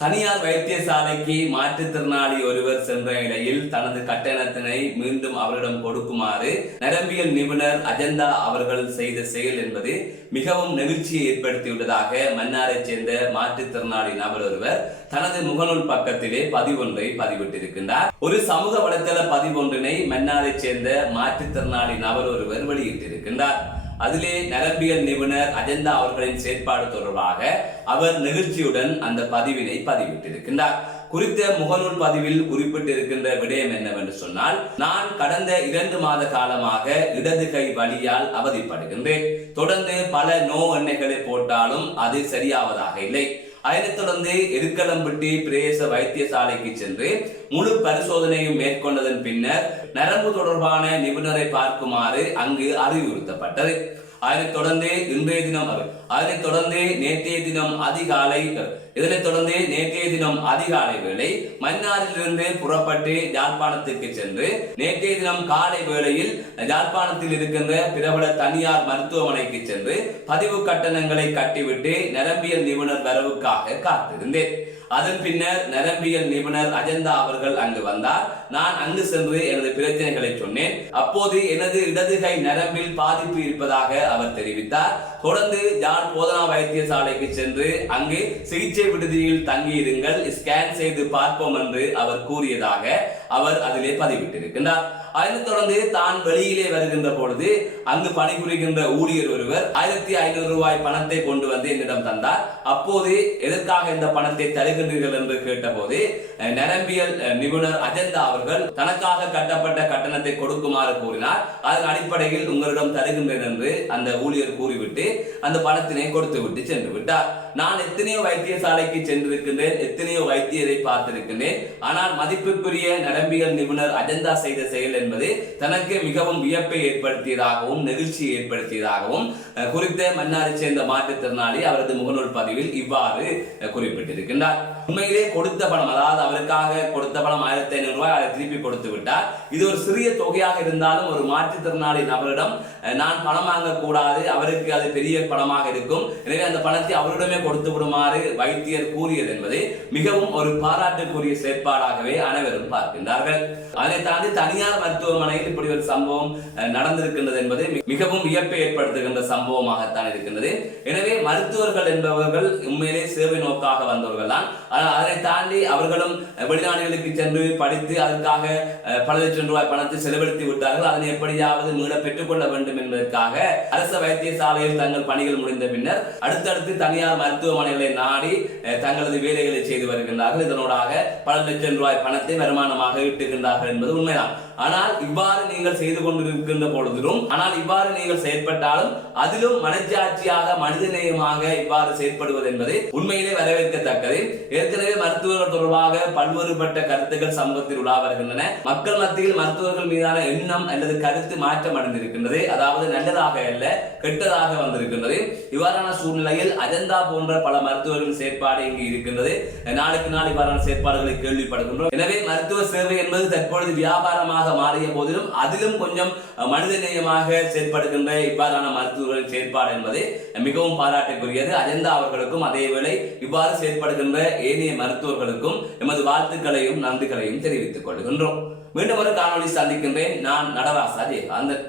தனியார் வைத்தியசாலைக்கு மாற்றுத்திறனாளி ஒருவர் சென்ற நிலையில் தனது கட்டணத்தினை மீண்டும் அவரிடம் கொடுக்குமாறு நரம்பியல் நிபுணர் அஜந்தா அவர்கள் செய்த செயல் என்பது மிகவும் நெகிழ்ச்சியை ஏற்படுத்தியுள்ளதாக மன்னாரைச் சேர்ந்த மாற்றுத்திறனாளி நபர் ஒருவர் தனது முகநூல் பக்கத்திலே பதிவொன்றை பதிவிட்டிருக்கின்றார். ஒரு சமூக வலைதள பதிவொன்றினை மன்னாரைச் சேர்ந்த மாற்றுத்திறனாளி நபர் ஒருவர் வெளியிட்டிருக்கின்றார். அதிலே நரம்பியல் நிபுணர் அஜந்தா அவர்களின் செயற்பாடு தொடர்பாக அவர் நெகிழ்ச்சியுடன் அந்த பதிவினை பதிவிட்டிருக்கின்றார். குறித்த முகநூல் பதிவில் குறிப்பிட்டிருக்கின்ற விடயம் என்னவென்று சொன்னால், நான் கடந்த 2 மாத காலமாக இடது கை வலியால் அவதிப்படுகின்றேன். தொடர்ந்து பல நோ எண்ணெய்களை போட்டாலும் அது சரியாவதாக இல்லை. அதனைத் தொடர்ந்து எருக்களம்பட்டி பிரேச வைத்தியசாலைக்கு சென்று முழு பரிசோதனையும் மேற்கொண்டதன் பின்னர் நரம்பு தொடர்பான நிபுணரை பார்க்குமாறு அங்கு அறிவுறுத்தப்பட்டது. அதனைத் தொடர்ந்து நேற்றைய தினம் அதிகாலை வேளை மன்னாரிலிருந்து புறப்பட்டு யாழ்ப்பாணத்துக்கு சென்று நேற்றைய தினம் காலை வேளையில் யாழ்ப்பாணத்தில் இருக்கின்ற பிரபல தனியார் மருத்துவமனைக்கு சென்று பதிவு கட்டணங்களை கட்டிவிட்டு நரம்பியல் நிபுணர் வரவுக்காக காத்திருந்தேன். அதன் பின்னர் நரம்பியல் நிபுணர் அஜந்தா அவர்கள் அங்கு வந்தார். நான் அங்கு சென்று எனது பிரச்சனைகளை சொன்னேன். அப்போது எனது இடது கை நரம்பில் பாதிப்பு இருப்பதாக அவர் தெரிவித்தார். தொடர்ந்து யாழ் போதனா வைத்தியசாலைக்கு சென்று அங்கு சிகிச்சை விடுதியில் தங்கியிருங்கள், ஸ்கேன் செய்து பார்ப்போம் என்று அவர் கூறியதாக அவர் அதிலே பதிவிட்டிருக்கின்றார். அதனைத் தொடர்ந்து தான் வெளியிலே வருகின்ற பொழுது அங்கு பணிபுரிகின்ற ஊழியர் ஒருவர் 1500 ரூபாய் பணத்தை கொண்டு வந்து என்னிடம் தந்தார். அப்போது எதற்காக இந்த பணத்தை தருகின்றீர்கள் என்று கேட்டபோது நரம்பியல் நிபுணர் அஜந்தா அவர்கள் தனக்காக கட்டப்பட்ட கட்டணத்தை கொடுக்குமாறு கூறினார். அதன் அடிப்படையில் உங்களிடம் தருகின்றேன் என்று அந்த ஊழியர் கூறிவிட்டு அந்த பணத்தினை கொடுத்து விட்டு சென்று விட்டார். நான் எத்தனையோ வைத்தியசாலைக்கு சென்றிருக்கின்றேன், எத்தனையோ வைத்தியரை பார்த்திருக்கின்றேன். ஆனால் மதிப்புக்குரிய நரம்பியல் நிபுணர் அஜந்தா செய்த செயல் என்பது தனக்கு மிகவும் வியப்பை ஏற்படுத்தியதாகவும் நெகிழ்ச்சியை ஏற்படுத்தியதாகவும் குறித்த மன்னாரை சேர்ந்த மாற்றுத்திறனாளி அவரது முகநூல் பதிவில் இவ்வாறு குறிப்பிட்டிருக்கின்றார். உண்மையிலே கொடுத்த பணம், அதாவது அவருக்காக கொடுத்த பணம் 1500 ரூபாய், அதை திருப்பி கொடுத்து விட்டார். இது ஒரு சிறிய தொகையாக இருந்தாலும் ஒரு மாற்றுத்திறனாளி நபரிடம் நான் பணம் வாங்க கூடாது, அவருக்கு அது பெரிய பணமாக இருக்கும், எனவே அந்த பணத்தை அவரிடமே கொடுத்து விடுமாறு வைத்தியர் கூறியது என்பது மிகவும் ஒரு பாராட்டுக்குரிய செயற்பாடாகவே அனைவரும் பார்க்கின்றார்கள். அதனை தாண்டி தனியார் மருத்துவமனையில் இப்படி ஒரு சம்பவம் நடந்திருக்கின்றது என்பது மிகவும் வியப்பை ஏற்படுத்துகின்ற சம்பவமாகத்தான் இருக்கின்றது. எனவே மருத்துவர்கள் என்பவர்கள் உண்மையிலே சேவை நோக்காக வந்தவர்கள் தான். ஆனால் அதனை தாண்டி அவர்களும் வெளிநாடுகளுக்கு சென்று படித்து அதற்காக பல லட்சம் ரூபாய் பணத்தை செலவழித்து விட்டார்கள். அதனை எப்படியாவது மீள பெற்றுக்கொள்ள வேண்டும் என்பதற்காக அரசு வைத்தியசாலையில் தங்கள் பணிகள் முடிந்த பின்னர் அடுத்தடுத்து தனியார் மருத்துவமனைகளை நாடி தங்களது வேலைகளை செய்து வருகின்றார்கள். இதனூடாக பல லட்சம் ரூபாய் பணத்தை வருமானமாக ஈட்டுகின்றார்கள் என்பது உண்மைதான். ஆனால் இவ்வாறு நீங்கள் செய்து கொண்டிருக்கின்ற பொழுதிலும், இவ்வாறு நீங்கள் செயற்பட்டாலும் அதிலும் மனச்சாட்சியாக மனிதநேயமாக இவ்வாறு செயற்படுவது என்பது உண்மையிலே வரவேற்கத்தக்கது. ஏற்கனவே மருத்துவர்கள் தொடர்பாக பல்வேறுபட்ட கருத்துக்கள் சமூகத்தில் உலா வருகின்றன. மக்கள் மத்தியில் மருத்துவர்கள் மீதான எண்ணம் அல்லது கருத்து மாற்றம் அடைந்திருக்கின்றது. அதாவது நல்லதாக அல்ல, கெட்டதாக வந்திருக்கின்றது. இவ்வாறான சூழ்நிலையில் அஜந்தா போன்ற பல மருத்துவர்களின் செயற்பாடு இங்கு இருக்கின்றது. நாளுக்கு நாள் இவ்வாறான செயற்பாடுகளை கேள்விப்படுகின்றோம். எனவே மருத்துவ சேவை என்பது தற்பொழுது வியாபாரமாக மாறிய போதிலும் அதிலும் கொஞ்சம் மனிதநேயமாக செயற்படுகின்ற இவ்வாறான மருத்துவர்களின் செயற்பாடு என்பது மிகவும் பாராட்டுக்குரியது. அஜந்தா அவர்களுக்கும் அதேவேளை இவ்வாறு செயற்படுகின்ற ஏனைய மருத்துவர்களுக்கும் எமது வாழ்த்துக்களையும் நன்றிகளையும் தெரிவித்துக் கொள்கின்றோம். மீண்டும் ஒரு காணொலி சந்திக்கின்றேன். நான் நடராசா ஜெயகாந்தன்.